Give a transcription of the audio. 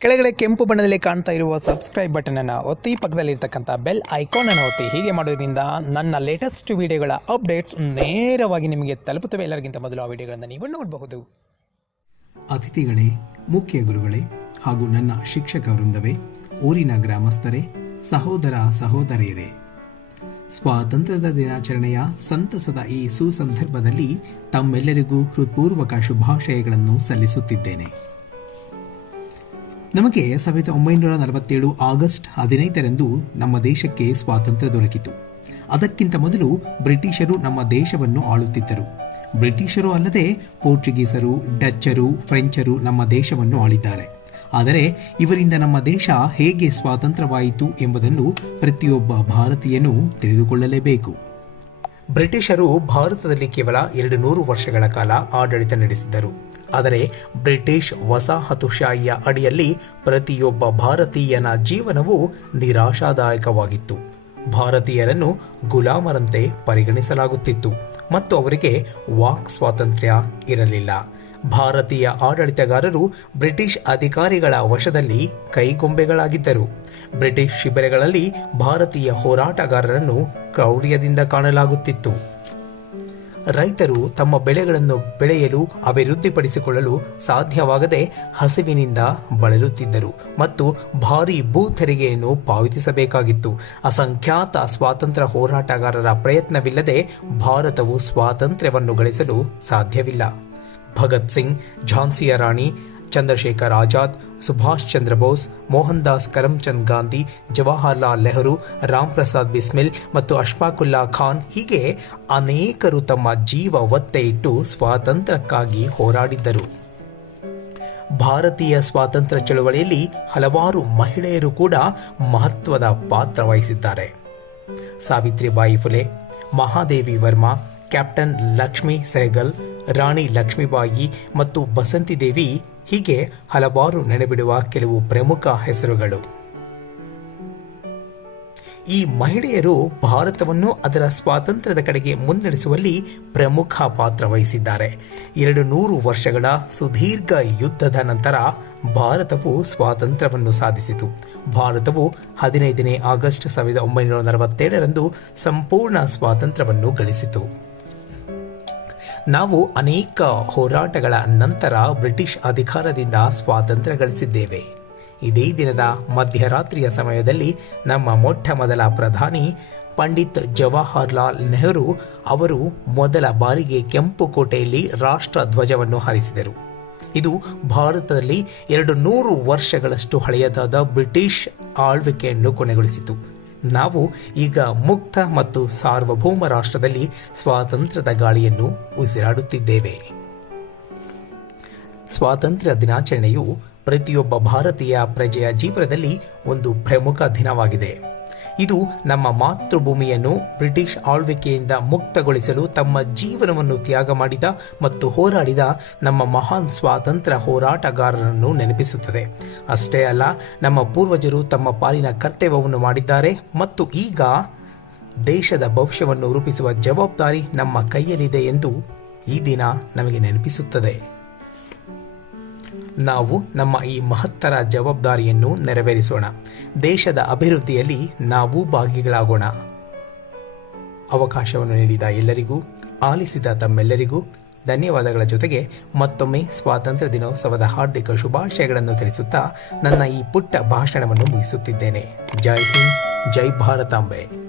ಕೆಳಗಡೆ ಕೆಂಪು ಬಣ್ಣದಲ್ಲಿ ಕಾಣ್ತಾ ಇರುವ ಸಬ್ಸ್ಕ್ರೈಬ್ ಬಟನನ್ನು ಒತ್ತಿ, ಪಕ್ಕದಲ್ಲಿರ್ತಕ್ಕಂಥ ಬೆಲ್ ಐಕಾನ್ ಅನ್ನು ಒತ್ತಿ. ಹೀಗೆ ಮಾಡೋದ್ರಿಂದ ನನ್ನ ಲೇಟೆಸ್ಟ್ ವಿಡಿಯೋಗಳ ಅಪ್ಡೇಟ್ಸ್ ನೇರವಾಗಿ ನಿಮಗೆ ತಲುಪುತ್ತವೆ. ಎಲ್ಲರಿಗಿಂತ ಮೊದಲು ಆ ವಿಡಿಯೋಗಳನ್ನು ನೀವು ನೋಡಬಹುದು. ಅತಿಥಿಗಳೇ, ಮುಖ್ಯ ಗುರುಗಳೇ ಹಾಗೂ ನನ್ನ ಶಿಕ್ಷಕ ವೃಂದವೇ, ಊರಿನ ಗ್ರಾಮಸ್ಥರೇ, ಸಹೋದರ ಸಹೋದರಿಯರೇ ಸ್ವಾತಂತ್ರ್ಯದ ದಿನಾಚರಣೆಯ ಸಂತಸದ ಈ ಸುಸಂದರ್ಭದಲ್ಲಿ ತಮ್ಮೆಲ್ಲರಿಗೂ ಹೃತ್ಪೂರ್ವಕ ಶುಭಾಶಯಗಳನ್ನು ಸಲ್ಲಿಸುತ್ತಿದ್ದೇನೆ. ನಮಗೆ ಸಾವಿರದ ಒಂಬೈನೂರ ನಲವತ್ತೇಳು ಆಗಸ್ಟ್ ಹದಿನೈದರಂದು ನಮ್ಮ ದೇಶಕ್ಕೆ ಸ್ವಾತಂತ್ರ್ಯ ದೊರಕಿತು. ಅದಕ್ಕಿಂತ ಮೊದಲು ಬ್ರಿಟಿಷರು ನಮ್ಮ ದೇಶವನ್ನು ಆಳುತ್ತಿದ್ದರು. ಬ್ರಿಟಿಷರು ಅಲ್ಲದೆ ಪೋರ್ಚುಗೀಸರು, ಡಚ್ಚರು, ಫ್ರೆಂಚರು ನಮ್ಮ ದೇಶವನ್ನು ಆಳಿದ್ದಾರೆ. ಆದರೆ ಇವರಿಂದ ನಮ್ಮ ದೇಶ ಹೇಗೆ ಸ್ವಾತಂತ್ರ್ಯವಾಯಿತು ಎಂಬುದನ್ನು ಪ್ರತಿಯೊಬ್ಬ ಭಾರತೀಯನೂ ತಿಳಿದುಕೊಳ್ಳಲೇಬೇಕು. ಬ್ರಿಟಿಷರು ಭಾರತದಲ್ಲಿ ಕೇವಲ ಎರಡು ನೂರು ವರ್ಷಗಳ ಕಾಲ ಆಡಳಿತ ನಡೆಸಿದ್ದರು. ಆದರೆ ಬ್ರಿಟಿಷ್ ವಸಾಹತುಶಾಹಿಯ ಅಡಿಯಲ್ಲಿ ಪ್ರತಿಯೊಬ್ಬ ಭಾರತೀಯನ ಜೀವನವು ನಿರಾಶಾದಾಯಕವಾಗಿತ್ತು. ಭಾರತೀಯರನ್ನು ಗುಲಾಮರಂತೆ ಪರಿಗಣಿಸಲಾಗುತ್ತಿತ್ತು. ಮತ್ತು ಅವರಿಗೆ ವಾಕ್ ಸ್ವಾತಂತ್ರ್ಯ ಇರಲಿಲ್ಲ. ಭಾರತೀಯ ಆಡಳಿತಗಾರರು ಬ್ರಿಟಿಷ್ ಅಧಿಕಾರಿಗಳ ವಶದಲ್ಲಿ ಕೈಗೊಂಬೆಗಳಾಗಿದ್ದರು. ಬ್ರಿಟಿಷ್ ಶಿಬಿರಗಳಲ್ಲಿ ಭಾರತೀಯ ಹೋರಾಟಗಾರರನ್ನು ಕ್ರೌರ್ಯದಿಂದ ಕಾಣಲಾಗುತ್ತಿತ್ತು. ರೈತರು ತಮ್ಮ ಬೆಳೆಗಳನ್ನು ಬೆಳೆಯಲು ಅಭಿವೃದ್ಧಿಪಡಿಸಿಕೊಳ್ಳಲು ಸಾಧ್ಯವಾಗದೆ ಹಸಿವಿನಿಂದ ಬಳಲುತ್ತಿದ್ದರು ಮತ್ತು ಭಾರೀ ಭೂ ತೆರಿಗೆಯನ್ನು ಪಾವತಿಸಬೇಕಾಗಿತ್ತು. ಅಸಂಖ್ಯಾತ ಸ್ವಾತಂತ್ರ್ಯ ಹೋರಾಟಗಾರರ ಪ್ರಯತ್ನವಿಲ್ಲದೆ ಭಾರತವು ಸ್ವಾತಂತ್ರ್ಯವನ್ನು ಗಳಿಸಲು ಸಾಧ್ಯವಿಲ್ಲ. ಭಗತ್ ಸಿಂಗ್ ಝಾನ್ಸಿಯ ರಾಣಿ ಚಂದ್ರಶೇಖರ್ ಆಜಾದ್, ಸುಭಾಷ್ ಚಂದ್ರ ಬೋಸ್ ಮೋಹನ್ ದಾಸ್ ಕರಮ್ಚಂದ್ ಗಾಂಧಿ, ಜವಾಹರ್ಲಾಲ್ ನೆಹರು ರಾಮ್ ಪ್ರಸಾದ್ ಬಿಸ್ಮಿಲ್ ಮತ್ತು ಅಶ್ಫಾಕುಲ್ಲಾ ಖಾನ್ ಹೀಗೆ ಅನೇಕರು ತಮ್ಮ ಜೀವ ಒತ್ತೆ ಇಟ್ಟು ಸ್ವಾತಂತ್ರ್ಯಕ್ಕಾಗಿ ಹೋರಾಡಿದ್ದರು. ಭಾರತೀಯ ಸ್ವಾತಂತ್ರ್ಯ ಚಳವಳಿಯಲ್ಲಿ ಹಲವಾರು ಮಹಿಳೆಯರು ಕೂಡ ಮಹತ್ವದ ಪಾತ್ರ ವಹಿಸಿದ್ದಾರೆ. ಸಾವಿತ್ರಿಬಾಯಿ ಫುಲೆ, ಮಹಾದೇವಿ ವರ್ಮಾ, ಕ್ಯಾಪ್ಟನ್ ಲಕ್ಷ್ಮೀ ಸೆಹಗಲ್ ರಾಣಿ ಲಕ್ಷ್ಮೀಬಾಯಿ ಮತ್ತು ಬಸಂತಿ ದೇವಿ ಹೀಗೆ ಹಲವಾರು ನೆನೆಬಿಡುವ ಕೆಲವು ಪ್ರಮುಖ ಹೆಸರುಗಳು. ಈ ಮಹಿಳೆಯರು ಭಾರತವನ್ನು ಅದರ ಸ್ವಾತಂತ್ರ್ಯದ ಕಡೆಗೆ ಮುನ್ನಡೆಸುವಲ್ಲಿ ಪ್ರಮುಖ ಪಾತ್ರ ವಹಿಸಿದ್ದಾರೆ. ಎರಡು ನೂರು ವರ್ಷಗಳ ಸುದೀರ್ಘ ಯುದ್ಧದ ನಂತರ ಭಾರತವು ಸ್ವಾತಂತ್ರ್ಯವನ್ನು ಸಾಧಿಸಿತು. ಭಾರತವು ಹದಿನೈದನೇ ಆಗಸ್ಟ್ ಸಾವಿರದ ಒಂಬೈನೂರ ನಲವತ್ತೇಳರಂದು ಸಂಪೂರ್ಣ ಸ್ವಾತಂತ್ರ್ಯವನ್ನು ಗಳಿಸಿತು. ನಾವು ಅನೇಕ ಹೋರಾಟಗಳ ನಂತರ ಬ್ರಿಟಿಷ್ ಅಧಿಕಾರದಿಂದ ಸ್ವಾತಂತ್ರ್ಯ ಗಳಿಸಿದ್ದೇವೆ. ಇದೇ ದಿನದ ಮಧ್ಯರಾತ್ರಿಯ ಸಮಯದಲ್ಲಿ ನಮ್ಮ ಮೊಟ್ಟ ಮೊದಲ ಪ್ರಧಾನಿ ಪಂಡಿತ್ ಜವಾಹರ್ಲಾಲ್ ನೆಹರು ಅವರು ಮೊದಲ ಬಾರಿಗೆ ಕೆಂಪು ಕೋಟೆಯಲ್ಲಿ ರಾಷ್ಟ್ರ ಧ್ವಜವನ್ನು ಹಾರಿಸಿದರು. ಇದು ಭಾರತದಲ್ಲಿ ಎರಡು ನೂರು ವರ್ಷಗಳಷ್ಟು ಹಳೆಯದಾದ ಬ್ರಿಟಿಷ್ ಆಳ್ವಿಕೆಯನ್ನು ಕೊನೆಗೊಳಿಸಿತು. ನಾವು ಈಗ ಮುಕ್ತ ಮತ್ತು ಸಾರ್ವಭೌಮ ರಾಷ್ಟ್ರದಲ್ಲಿ ಸ್ವಾತಂತ್ರ್ಯದ ಗಾಳಿಯನ್ನು ಉಸಿರಾಡುತ್ತಿದ್ದೇವೆ. ಸ್ವಾತಂತ್ರ್ಯ ದಿನಾಚರಣೆಯು ಪ್ರತಿಯೊಬ್ಬ ಭಾರತೀಯ ಪ್ರಜೆಯ ಜೀವನದಲ್ಲಿ ಒಂದು ಪ್ರಮುಖ ದಿನವಾಗಿದೆ. ಇದು ನಮ್ಮ ಮಾತೃಭೂಮಿಯನ್ನು ಬ್ರಿಟಿಷ್ ಆಳ್ವಿಕೆಯಿಂದ ಮುಕ್ತಗೊಳಿಸಲು ತಮ್ಮ ಜೀವನವನ್ನು ತ್ಯಾಗ ಮಾಡಿದ ಮತ್ತು ಹೋರಾಡಿದ ನಮ್ಮ ಮಹಾನ್ ಸ್ವಾತಂತ್ರ್ಯ ಹೋರಾಟಗಾರರನ್ನು ನೆನಪಿಸುತ್ತದೆ. ಅಷ್ಟೇ ಅಲ್ಲ, ನಮ್ಮ ಪೂರ್ವಜರು ತಮ್ಮ ಪಾಲಿನ ಕರ್ತವ್ಯವನ್ನು ಮಾಡಿದ್ದಾರೆ ಮತ್ತು ಈಗ ದೇಶದ ಭವಿಷ್ಯವನ್ನು ರೂಪಿಸುವ ಜವಾಬ್ದಾರಿ ನಮ್ಮ ಕೈಯಲ್ಲಿದೆ ಎಂದು ಈ ದಿನ ನಮಗೆ ನೆನಪಿಸುತ್ತದೆ. ನಾವು ನಮ್ಮ ಈ ಮಹತ್ತರ ಜವಾಬ್ದಾರಿಯನ್ನು ನೆರವೇರಿಸೋಣ. ದೇಶದ ಅಭಿವೃದ್ಧಿಯಲ್ಲಿ ನಾವು ಭಾಗಿಗಳಾಗೋಣ. ಅವಕಾಶವನ್ನು ನೀಡಿದ ಎಲ್ಲರಿಗೂ, ಆಲಿಸಿದ ತಮ್ಮೆಲ್ಲರಿಗೂ ಧನ್ಯವಾದಗಳ ಜೊತೆಗೆ ಮತ್ತೊಮ್ಮೆ ಸ್ವಾತಂತ್ರ್ಯ ದಿನೋತ್ಸವದ ಹಾರ್ದಿಕ ಶುಭಾಶಯಗಳನ್ನು ತಿಳಿಸುತ್ತಾ ನನ್ನ ಈ ಪುಟ್ಟ ಭಾಷಣವನ್ನು ಮುಗಿಸುತ್ತಿದ್ದೇನೆ. ಜೈ ಹಿಂದ್, ಜೈ ಭಾರತಾಂಬೆ